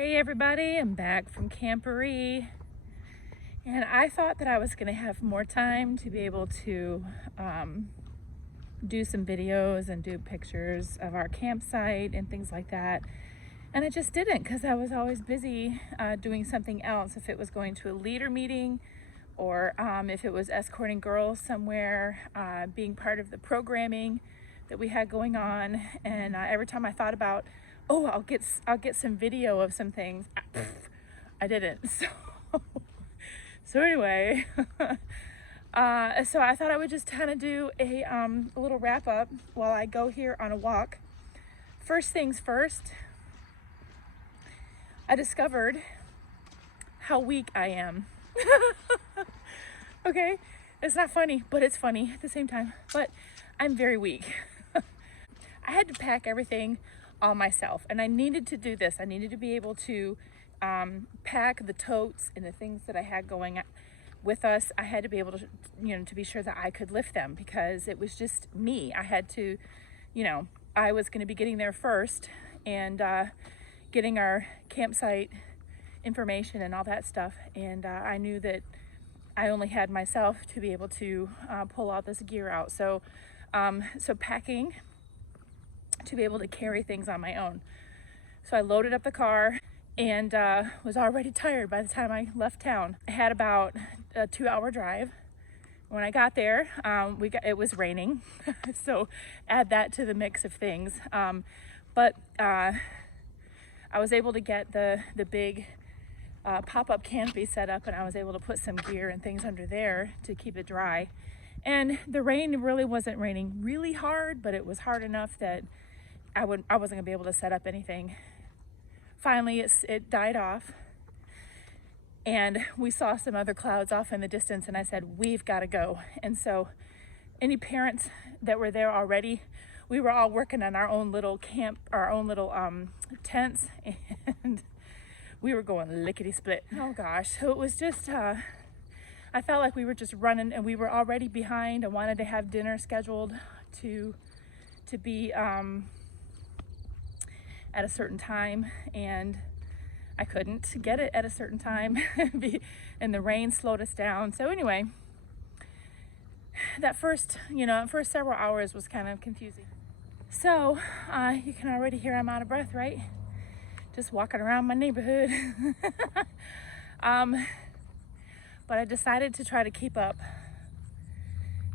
Hey everybody, I'm back from Camporee, and I thought that I was going to have more time to be able to do some videos and do pictures of our campsite and things like that, and I just didn't because I was always busy doing something else. If it was going to a leader meeting or if it was escorting girls somewhere, being part of the programming that we had going on, and every time I thought about, oh, I'll get some video of some things, I didn't. So anyway, so I thought I would just kind of do a little wrap up while I go here on a walk. First things first, I discovered how weak I am. Okay, it's not funny, but it's funny at the same time. But I'm very weak. I had to pack everything all myself, and I needed to do this. I needed to be able to pack the totes and the things that I had going with us. I had to be able to, to be sure that I could lift them, because it was just me. I had to, I was going to be getting there first and getting our campsite information and all that stuff, and I knew that I only had myself to be able to pull all this gear out. So packing to be able to carry things on my own. So I loaded up the car and was already tired by the time I left town. I had about a 2-hour drive. When I got there, it was raining, so add that to the mix of things. But I was able to get the big pop-up canopy set up, and I was able to put some gear and things under there to keep it dry. And the rain really wasn't raining really hard, but it was hard enough that I wasn't gonna be able to set up anything. Finally, it died off, and we saw some other clouds off in the distance, and I said, we've got to go. And so any parents that were there already, we were all working on our own little camp, our own little tents, and we were going lickety split. Oh gosh, so it was just I felt like we were just running, and we were already behind. I wanted to have dinner scheduled to be at a certain time, and I couldn't get it at a certain time and the rain slowed us down. So anyway, that first several hours was kind of confusing. So you can already hear I'm out of breath, right? Just walking around my neighborhood. But I decided to try to keep up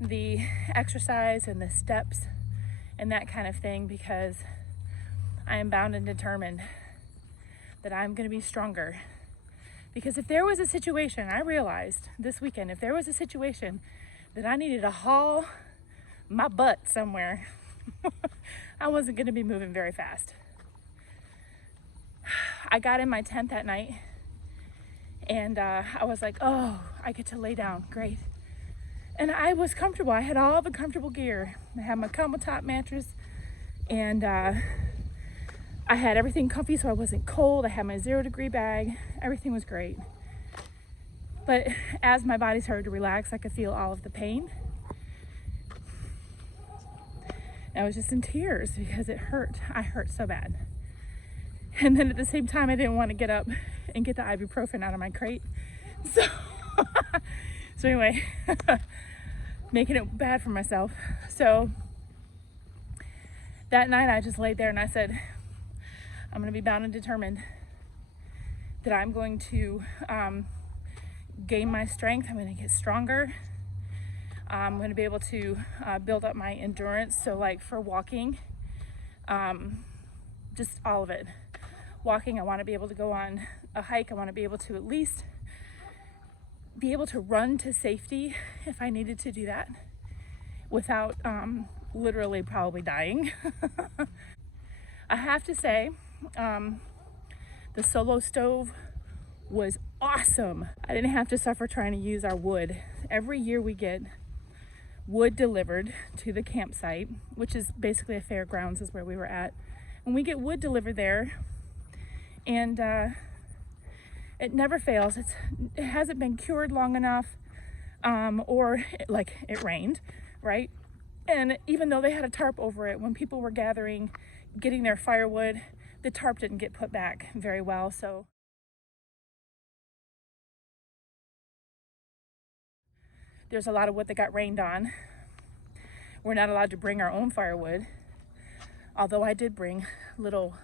the exercise and the steps and that kind of thing, because I am bound and determined that I'm going to be stronger. Because if there was a situation, I realized this weekend, if there was a situation that I needed to haul my butt somewhere, I wasn't going to be moving very fast. I got in my tent that night, and I was like, oh, I get to lay down, great. And I was comfortable. I had all the comfortable gear. I had my combo top mattress, and I had everything comfy so I wasn't cold. I had my 0-degree bag. Everything was great. But as my body started to relax, I could feel all of the pain. I was just in tears because it hurt. I hurt so bad. And then at the same time, I didn't want to get up and get the ibuprofen out of my crate. So anyway, making it bad for myself. So that night I just laid there and I said, I'm going to be bound and determined that I'm going to gain my strength. I'm going to get stronger. I'm going to be able to build up my endurance. So like for walking, just all of it. Walking, I want to be able to go on a hike. I want to be able to at least be able to run to safety if I needed to do that without literally probably dying. I have to say, the solo stove was awesome. I didn't have to suffer trying to use our wood. Every year we get wood delivered to the campsite, which is basically a fairgrounds is where we were at. And we get wood delivered there, and it never fails. It hasn't been cured long enough, or it rained, right? And even though they had a tarp over it, when people were gathering, getting their firewood, the tarp didn't get put back very well. So there's a lot of wood that got rained on. We're not allowed to bring our own firewood, although I did bring little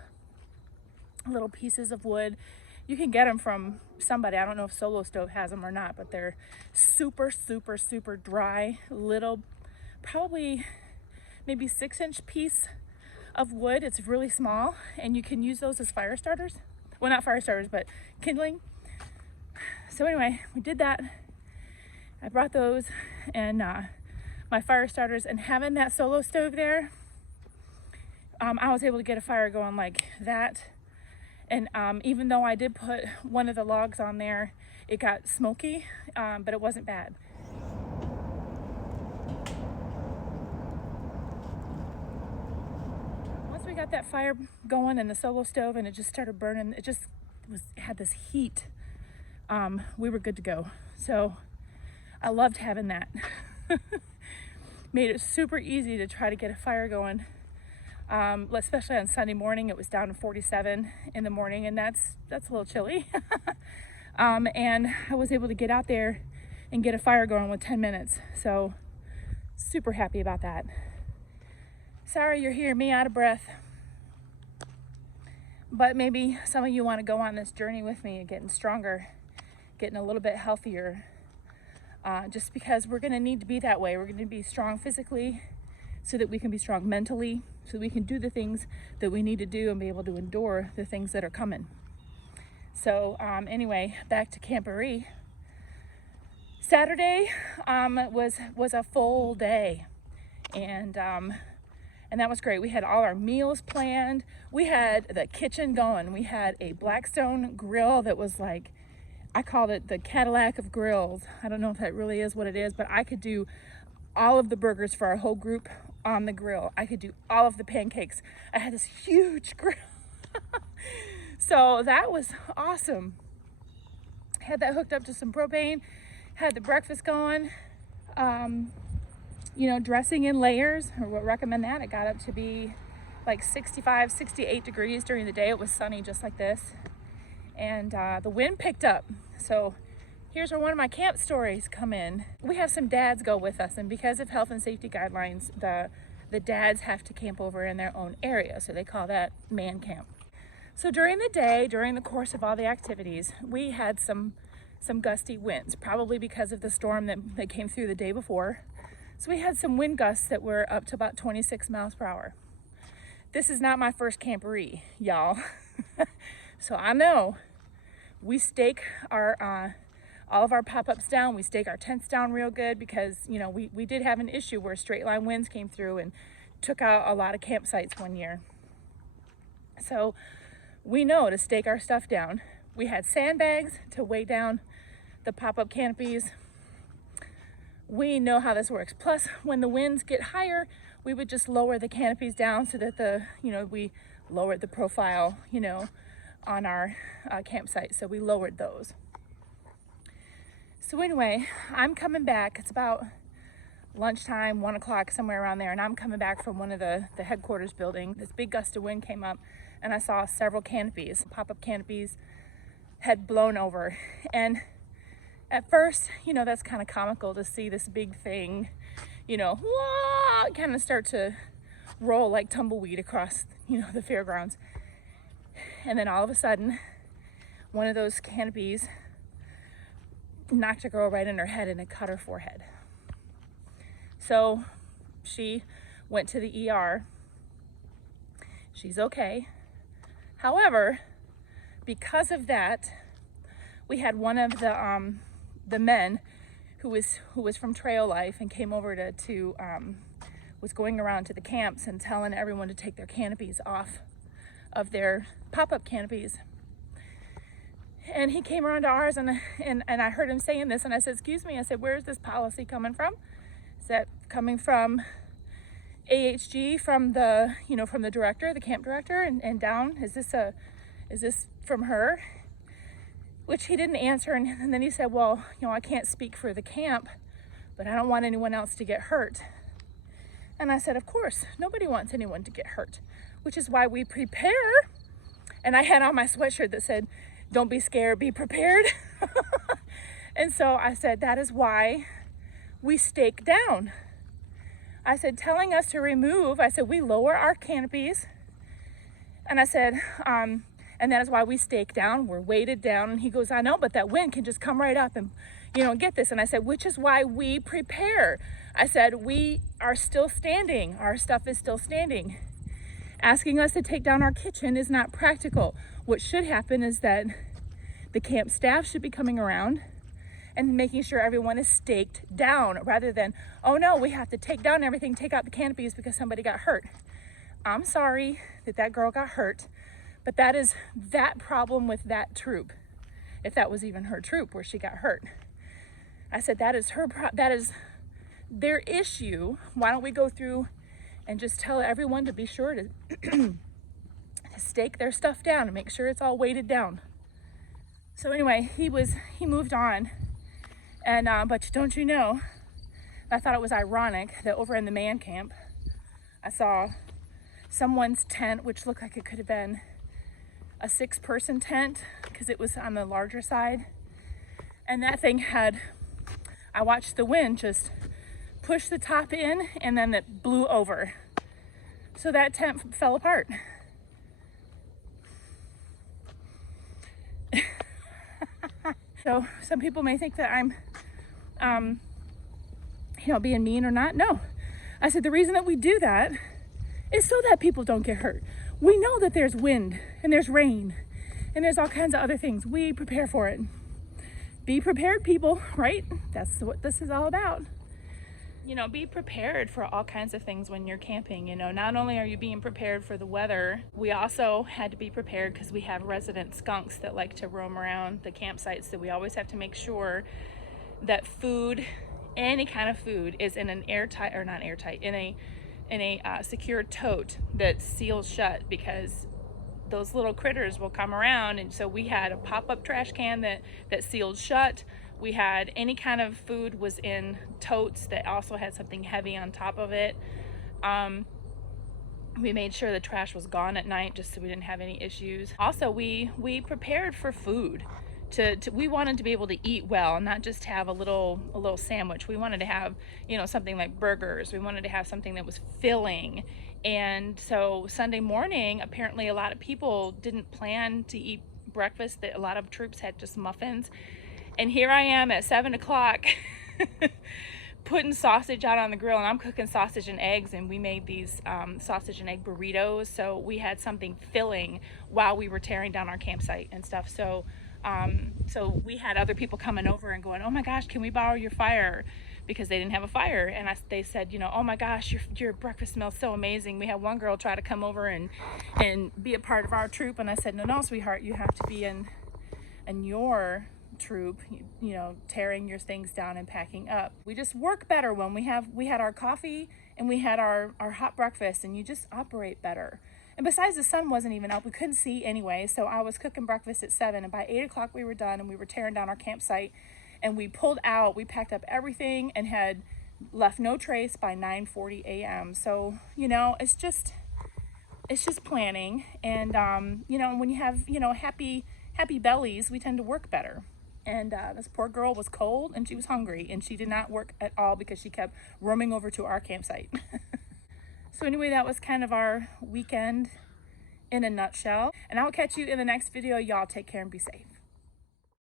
pieces of wood. You can get them from somebody. I don't know if Solo Stove has them or not, but they're super, super, super dry, little, probably maybe 6-inch piece of wood. It's really small, and you can use those as fire starters. Well, not fire starters, but kindling. So anyway, we did that. I brought those and my fire starters, and having that Solo Stove there, I was able to get a fire going like that. And even though I did put one of the logs on there, it got smoky, but it wasn't bad. Once we got that fire going and the Solo Stove and it just started burning, it had this heat, we were good to go. So I loved having that. Made it super easy to try to get a fire going. Especially on Sunday morning, it was down to 47 in the morning, and that's a little chilly. And I was able to get out there and get a fire going with 10 minutes. So super happy about that. Sorry you're hearing me out of breath, but maybe some of you want to go on this journey with me and getting stronger, getting a little bit healthier, just because we're going to need to be that way. We're going to be strong physically so that we can be strong mentally, so we can do the things that we need to do and be able to endure the things that are coming. So anyway, back to Camporee. Saturday was a full day, and that was great. We had all our meals planned. We had the kitchen going. We had a Blackstone grill that was like, I called it the Cadillac of grills. I don't know if that really is what it is, but I could do all of the burgers for our whole group on the grill. I could do all of the pancakes. I had this huge grill. So that was awesome. Had that hooked up to some propane, had the breakfast going, dressing in layers. I would recommend that. It got up to be like 65, 68 degrees during the day. It was sunny just like this. And the wind picked up. So here's where one of my camp stories come in. We have some dads go with us, and because of health and safety guidelines, the dads have to camp over in their own area. So they call that man camp. So during the day, during the course of all the activities, we had some gusty winds, probably because of the storm that came through the day before. So we had some wind gusts that were up to about 26 miles per hour. This is not my first Camporee, y'all. So I know we stake our all of our pop-ups down. We stake our tents down real good because, we did have an issue where straight line winds came through and took out a lot of campsites one year. So we know to stake our stuff down. We had sandbags to weigh down the pop-up canopies. We know how this works. Plus, when the winds get higher, we would just lower the canopies down so that we lowered the profile, on our campsite. So we lowered those. So anyway, I'm coming back. It's about lunchtime, 1 o'clock, somewhere around there. And I'm coming back from one of the headquarters building. This big gust of wind came up and I saw several canopies, pop-up canopies had blown over. And at first, that's kind of comical to see this big thing, kind of start to roll like tumbleweed across, the fairgrounds. And then all of a sudden, one of those canopies knocked a girl right in her head and it cut her forehead. So she went to the ER. She's okay. However, because of that, we had one of the men who was from Trail Life and came over was going around to the camps and telling everyone to take their canopies off of their pop-up canopies. And he came around to ours and I heard him saying this and I said, excuse me, I said, where's this policy coming from? Is that coming from AHG, from the director, the camp director and down? Is this from her? Which he didn't answer. And then he said, well, I can't speak for the camp, but I don't want anyone else to get hurt. And I said, of course, nobody wants anyone to get hurt, which is why we prepare And I had on my sweatshirt that said, "Don't be scared, be prepared." And so I said, that is why we stake down. I said, telling us to remove, I said, we lower our canopies. And I said, and that is why we stake down, we're weighted down. And he goes, I know, but that wind can just come right up and, get this. And I said, which is why we prepare. I said, we are still standing. Our stuff is still standing. Asking us to take down our kitchen is not practical. What should happen is that the camp staff should be coming around and making sure everyone is staked down, rather than, oh no, we have to take down everything, take out the canopies because somebody got hurt. I'm sorry that girl got hurt, but that is that problem with that troop, if that was even her troop where she got hurt. I said, that is their issue. Why don't we go through and just tell everyone to be sure to to stake their stuff down and make sure it's all weighted down. So anyway, he moved on. And but don't you know, I thought it was ironic that over in the man camp, I saw someone's tent, which looked like it could have been a 6-person tent because it was on the larger side. And that thing I watched the wind just push the top in, and then it blew over. So that tent fell apart. So some people may think that I'm, being mean or not. No, I said the reason that we do that is so that people don't get hurt. We know that there's wind and there's rain and there's all kinds of other things. We prepare for it. Be prepared, people, right? That's what this is all about. Be prepared for all kinds of things when you're camping. Not only are you being prepared for the weather, we also had to be prepared because we have resident skunks that like to roam around the campsites. So we always have to make sure that food, any kind of food, is in an airtight, or not airtight, in a secure tote that's sealed shut, because those little critters will come around. And so we had a pop-up trash can that sealed shut. We had any kind of food was in totes that also had something heavy on top of it. We made sure the trash was gone at night just so we didn't have any issues. Also, we prepared for food. We wanted to be able to eat well, not just have a little sandwich. We wanted to have, something like burgers. We wanted to have something that was filling. And so Sunday morning, apparently a lot of people didn't plan to eat breakfast. That a lot of troops had just muffins. And here I am at 7 o'clock putting sausage out on the grill, and I'm cooking sausage and eggs, and we made these sausage and egg burritos. So we had something filling while we were tearing down our campsite and stuff. So so we had other people coming over and going, oh my gosh, can we borrow your fire? Because they didn't have a fire. And they said, oh my gosh, your breakfast smells so amazing. We had one girl try to come over and be a part of our troop. And I said, no, sweetheart, you have to be in your troop, tearing your things down and packing up. We just work better when we had our coffee and we had our hot breakfast, and you just operate better. And besides, the sun wasn't even up. We couldn't see anyway. So I was cooking breakfast at 7, and by 8 o'clock we were done, and we were tearing down our campsite, and we pulled out, we packed up everything and had left no trace by 9:40 a.m. So, it's just planning. And, when you have, happy bellies, we tend to work better. And this poor girl was cold and she was hungry, and she did not work at all because she kept roaming over to our campsite. So anyway, that was kind of our weekend in a nutshell. And I'll catch you in the next video. Y'all take care and be safe.